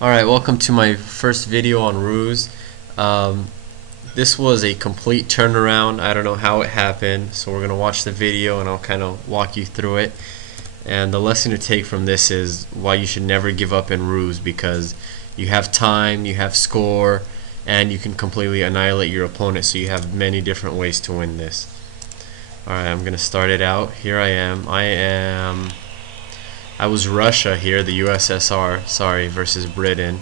Alright, welcome to my first video on RUSE. This was a complete turnaround. I don't know how it happened, so we're going to watch the video and I'll kind of walk you through it. And the lesson to take from this is why you should never give up in RUSE, because you have time, you have score, and you can completely annihilate your opponent, so you have many different ways to win this. Alright, I'm going to start it out. Here I am. I was Russia here, the USSR, sorry, versus Britain.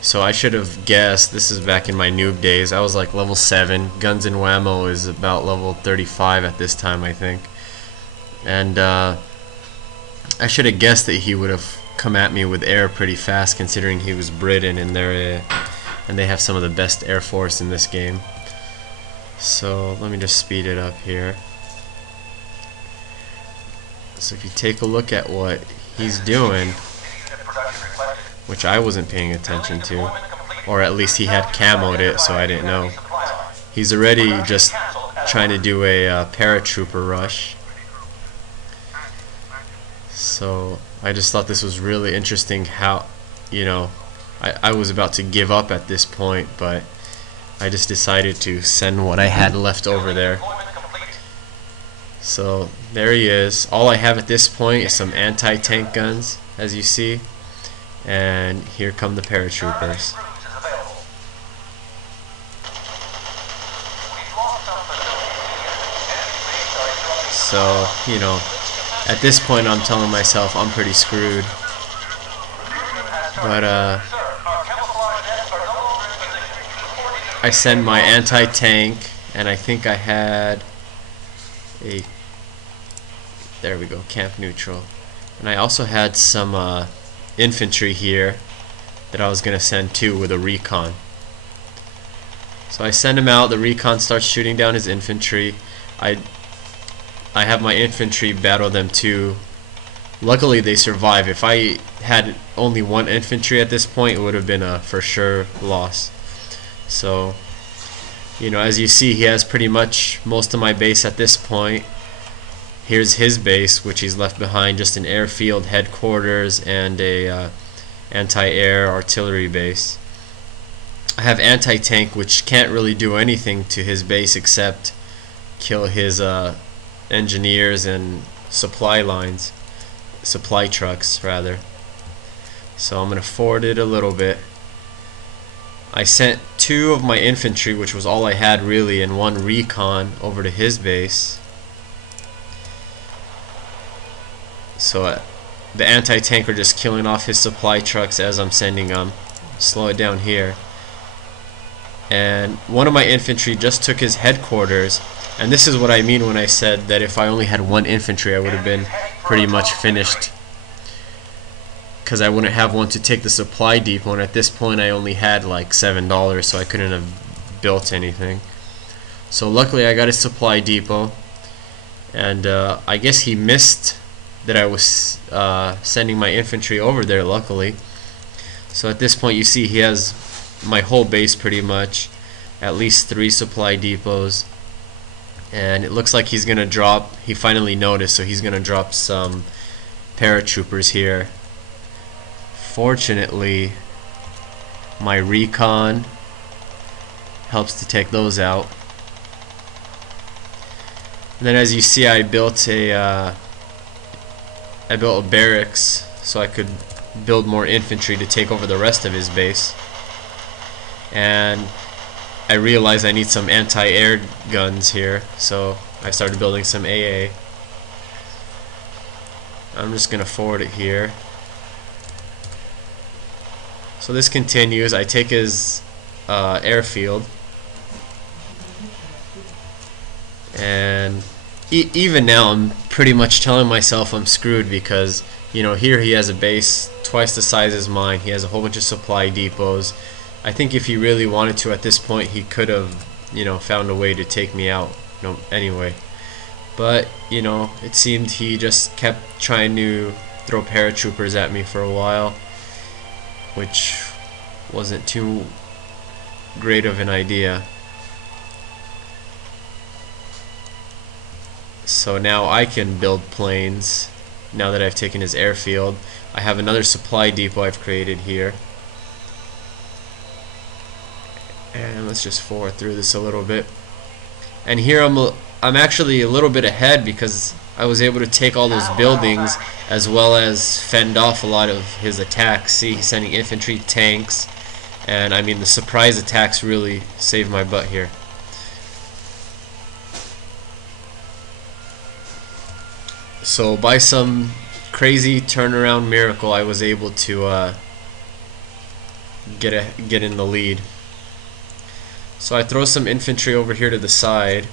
So I should have guessed, this is back in my noob days, I was like level 7, Guns and Whammo is about level 35 at this time, I think. And I should have guessed that he would have come at me with air pretty fast, considering he was Britain and they have some of the best air force in this game. So let me just speed it up here. So if you take a look at what he's doing, which I wasn't paying attention to, or at least he had camoed it so I didn't know, he's already just trying to do a paratrooper rush. So I just thought this was really interesting how, I was about to give up at this point, but I just decided to send what I had left over there. So there he is. All I have at this point is some anti-tank guns, as you see, and here come the paratroopers. So, at this point I'm telling myself I'm pretty screwed. But I send my anti-tank, and I think I had a, there we go, camp neutral, and I also had some infantry here that I was gonna send too with a recon. So I send him out, the recon starts shooting down his infantry. I have my infantry battle them too. Luckily they survive. If I had only one infantry at this point, it would have been a for sure loss. So as you see, he has pretty much most of my base at this point. Here's his base, which he's left behind, just an airfield headquarters and a anti-air artillery base. I have anti-tank, which can't really do anything to his base except kill his engineers and supply lines, supply trucks rather. So I'm going to forward it a little bit. I sent 2 of my infantry, which was all I had really, and 1 recon over to his base. So the anti-tank are just killing off his supply trucks as I'm sending them. Slow it down here. And one of my infantry just took his headquarters, and this is what I mean when I said that if I only had 1 infantry I would have been pretty much finished, because I wouldn't have one to take the supply depot, and at this point I only had like $7, so I couldn't have built anything. So luckily I got a supply depot, and I guess he missed that I was sending my infantry over there, luckily. So at this point you see he has my whole base pretty much, at least 3 supply depots, and it looks like he's gonna drop, he finally noticed, so he's gonna drop some paratroopers here. Fortunately my recon helps to take those out. And then as you see, I built a barracks so I could build more infantry to take over the rest of his base. And I realized I need some anti-air guns here, so I started building some AA. I'm just gonna forward it here. So this continues. I take his airfield, and even now I'm pretty much telling myself I'm screwed, because here he has a base twice the size as mine. He has a whole bunch of supply depots. I think if he really wanted to at this point he could have found a way to take me out anyway, but it seemed he just kept trying to throw paratroopers at me for a while, which wasn't too great of an idea. So now I can build planes now that I've taken his airfield. I have another supply depot I've created here. And let's just forward through this a little bit. And here I'm actually a little bit ahead because I was able to take all those buildings as well as fend off a lot of his attacks. See, he's sending infantry, tanks, and I mean the surprise attacks really saved my butt here. So by some crazy turnaround miracle, I was able to get in the lead. So I throw some infantry over here to the side,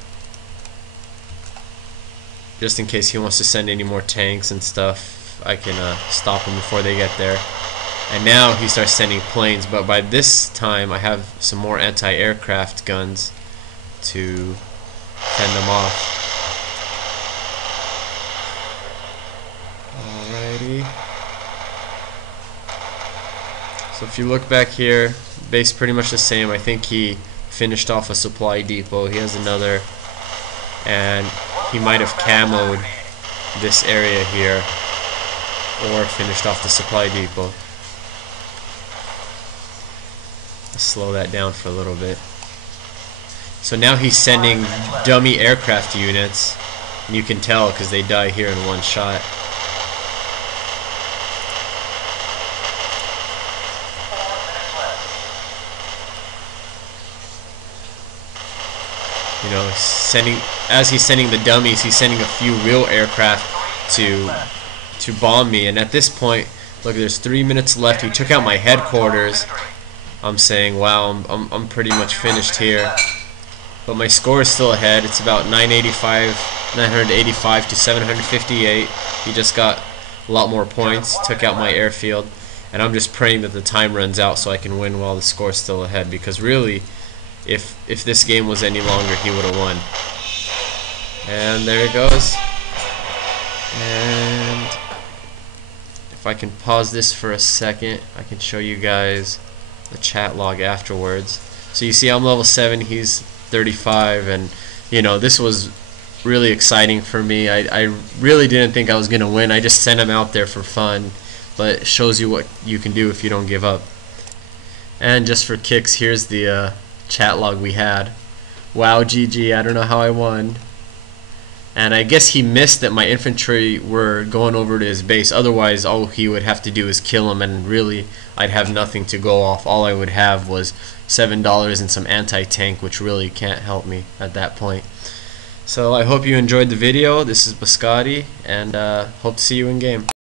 just in case he wants to send any more tanks and stuff. I can stop him before they get there. And now he starts sending planes, but by this time I have some more anti-aircraft guns to fend them off. Alrighty. So if you look back here, base pretty much the same. I think he finished off a supply depot. He has another, and he might have camoed this area here or finished off the supply depot. Let's slow that down for a little bit. So now he's sending dummy aircraft units, and you can tell because they die here in one shot. You know, as he's sending the dummies, he's sending a few real aircraft to bomb me. And at this point, look, there's 3 minutes left. He took out my headquarters. I'm saying, wow, I'm pretty much finished here. But my score is still ahead. It's about 985 to 758. He just got a lot more points. Took out my airfield, and I'm just praying that the time runs out so I can win while the score is still ahead. Because really, if this game was any longer, he would have won. And there it goes. And if I can pause this for a second, I can show you guys the chat log afterwards. So you see I'm level 7, he's 35, and you know, this was really exciting for me. I really didn't think I was gonna win. I just sent him out there for fun, but it shows you what you can do if you don't give up. And just for kicks, here's the chat log we had. Wow, GG, I don't know how I won. And I guess he missed that my infantry were going over to his base. Otherwise, all he would have to do is kill him, and really I'd have nothing to go off. All I would have was $7 and some anti-tank, which really can't help me at that point. So I hope you enjoyed the video. This is Bascotie, and hope to see you in game.